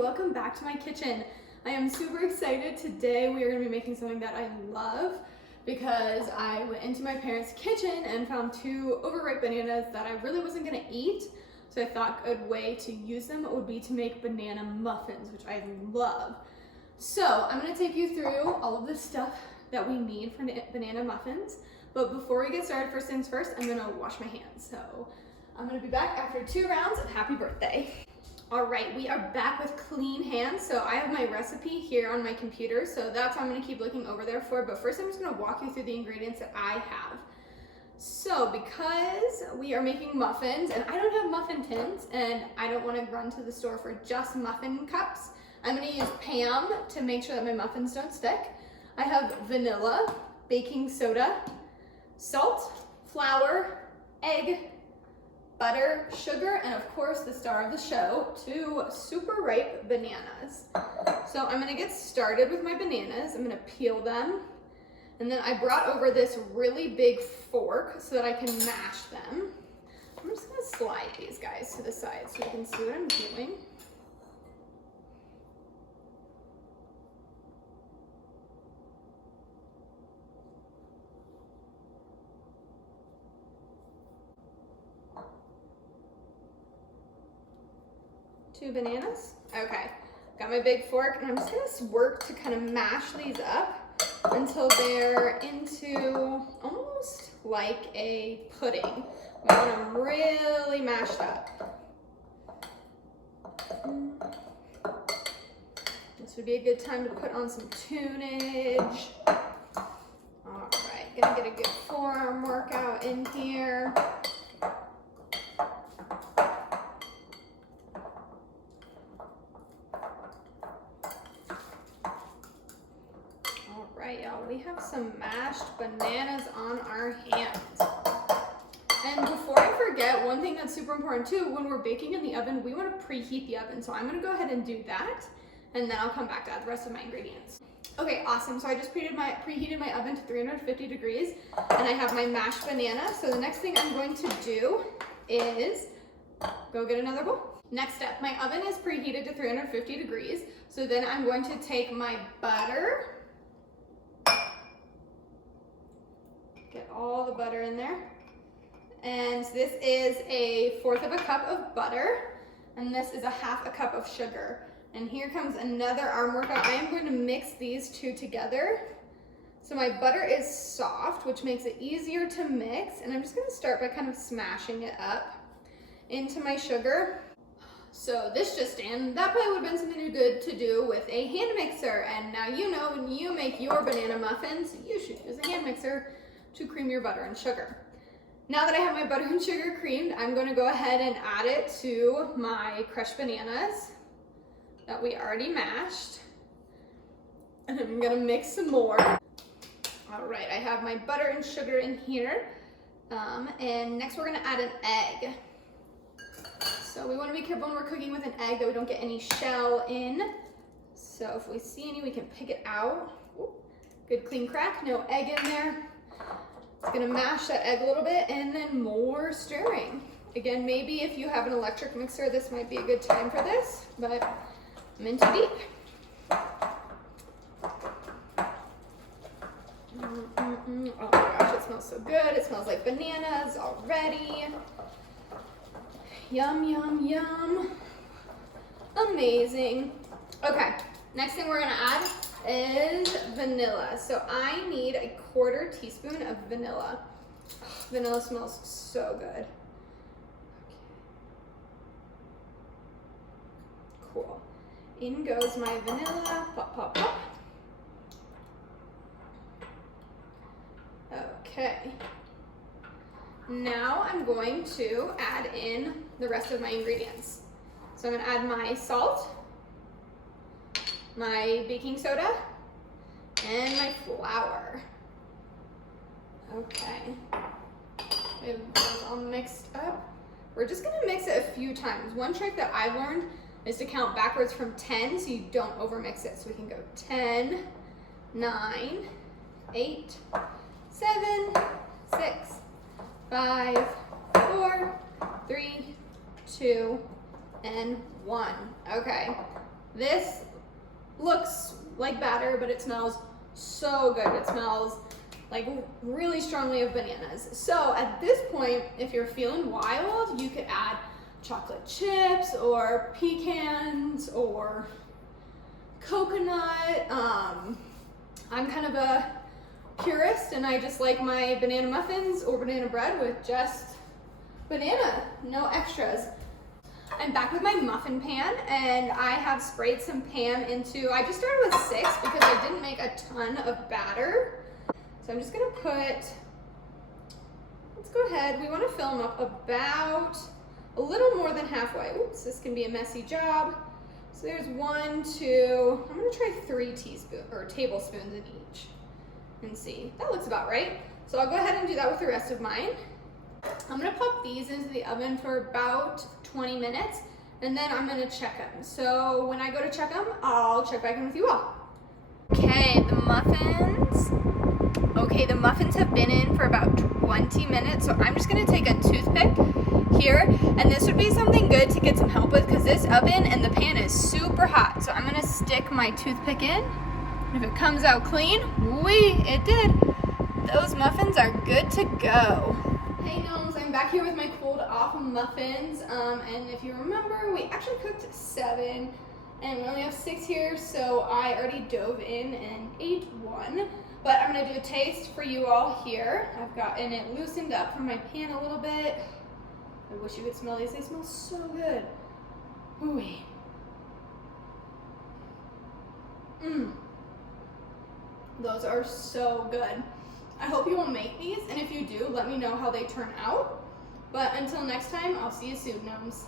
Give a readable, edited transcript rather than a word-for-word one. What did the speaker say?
welcome back to my kitchen. I am super excited. Today we are going to be making something that I love because I went into my parents' kitchen and found 2 overripe bananas that I really wasn't going to eat. So I thought a good way to use them would be to make banana muffins, which I love. So I'm going to take you through all of the stuff that we need for banana muffins. But before we get started, first things first, I'm going to wash my hands. So I'm going to be back after 2 rounds of happy birthday. All right, we are back with clean hands. So I have my recipe here on my computer, so that's what I'm gonna keep looking over there for. But first I'm just gonna walk you through the ingredients that I have. So because we are making muffins and I don't have muffin tins and I don't wanna run to the store for just muffin cups, I'm gonna use Pam to make sure that my muffins don't stick. I have vanilla, baking soda, salt, flour, egg, butter, sugar, and of course the star of the show, 2 super ripe bananas. So I'm gonna get started with my bananas. I'm gonna peel them. And then I brought over this really big fork so that I can mash them. I'm just gonna slide these guys to the side so you can see what I'm doing. Two bananas. Okay, got my big fork and I'm just gonna work to kind of mash these up until they're into almost like a pudding. We want them really mashed up. This would be a good time to put on some tunage. All right, gonna get a good forearm workout in here. We have some mashed bananas on our hands. And before I forget, one thing that's super important too, when we're baking in the oven, we want to preheat the oven. So I'm going to go ahead and do that, and then I'll come back to add the rest of my ingredients. Okay, awesome. So I just preheated my oven to 350 degrees, and I have my mashed banana. So the next thing I'm going to do is go get another bowl. Next step, my oven is preheated to 350 degrees. So then I'm going to take my butter, get all the butter in there. And this is a 1/4 cup of butter, and this is a 1/2 cup of sugar. And here comes another arm workout. I am going to mix these 2 together. So my butter is soft, which makes it easier to mix. And I'm just gonna start by kind of smashing it up into my sugar. So this just in, that probably would have been something good to do with a hand mixer. And now you know when you make your banana muffins, you should use a hand mixer to cream your butter and sugar. Now that I have my butter and sugar creamed, I'm going to go ahead and add it to my crushed bananas that we already mashed. And I'm going to mix some more. All right, I have my butter and sugar in here. And next we're going to add an egg. So we want to be careful when we're cooking with an egg that we don't get any shell in. So if we see any, we can pick it out. Ooh, good clean crack, no egg in there. It's gonna mash that egg a little bit and then more stirring. Again, maybe if you have an electric mixer, this might be a good time for this, but I'm in too deep. Oh my gosh, it smells so good. It smells like bananas already. Yum, yum, yum. Amazing. Okay, next thing we're gonna add is vanilla. So I need a 1/4 teaspoon of vanilla. Oh, vanilla smells so good. Okay. Cool. In goes my vanilla. Pop, pop, pop. Okay. Now I'm going to add in the rest of my ingredients. So I'm gonna add my salt, my baking soda, and my flour. Okay, we have those all mixed up. We're just gonna mix it a few times. One trick that I've learned is to count backwards from 10 so you don't overmix it. So we can go 10, 9, 8, 7, 6, 5, 4, 3, 2, and 1. Okay, This looks like batter, but it smells so good. It smells like really strongly of bananas. So at this point, if you're feeling wild, you could add chocolate chips or pecans or coconut. I'm kind of a purist and I just like my banana muffins or banana bread with just banana, no extras. I'm back with my muffin pan and I have sprayed some Pam into, I just started with 6 because I didn't make a ton of batter. So I'm just gonna put, let's go ahead, we wanna fill them up about a little more than halfway. Oops, this can be a messy job. So there's 1, 2, I'm gonna try 3 tablespoons in each and see. That looks about right. So I'll go ahead and do that with the rest of mine. I'm gonna pop these into the oven for about 20 minutes and then I'm gonna check them. So when I go to check them, I'll check back in with you all. Okay, the muffins have been in for about 20 minutes. So I'm just gonna take a toothpick here, and this would be something good to get some help with because this oven and the pan is super hot. So I'm gonna stick my toothpick in. If it comes out clean, it did. Those muffins are good to go. Hey gnomes, I'm back here with my cooled off muffins. And if you remember, we actually cooked 7 and we only have 6 here. So I already dove in and ate 1. But I'm gonna do a taste for you all here. I've gotten it loosened up from my pan a little bit. I wish you could smell these, they smell so good. Ooh. Those are so good. I hope you will make these, and if you do, let me know how they turn out. But until next time, I'll see you soon, gnomes.